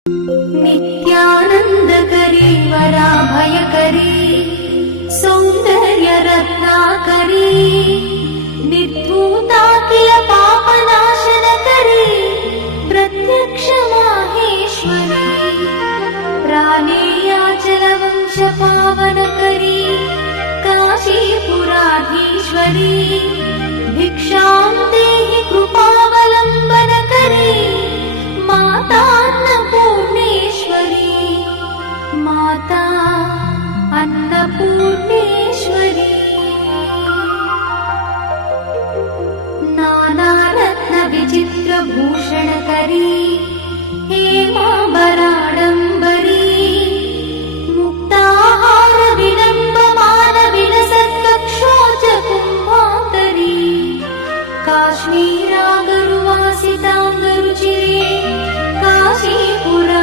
नित्यानन्दकरी वराभयकरी सौन्दर्यरत्नाकरी निर्धूताखिल पापनाशनकरी प्रत्यक्ष माहेश्वरी प्राणेयाचलवंशपावनकरी काशीपुराधीश्वरी भिक्षां देहि कृपावलम्बनकरी मातान्नपूर्णा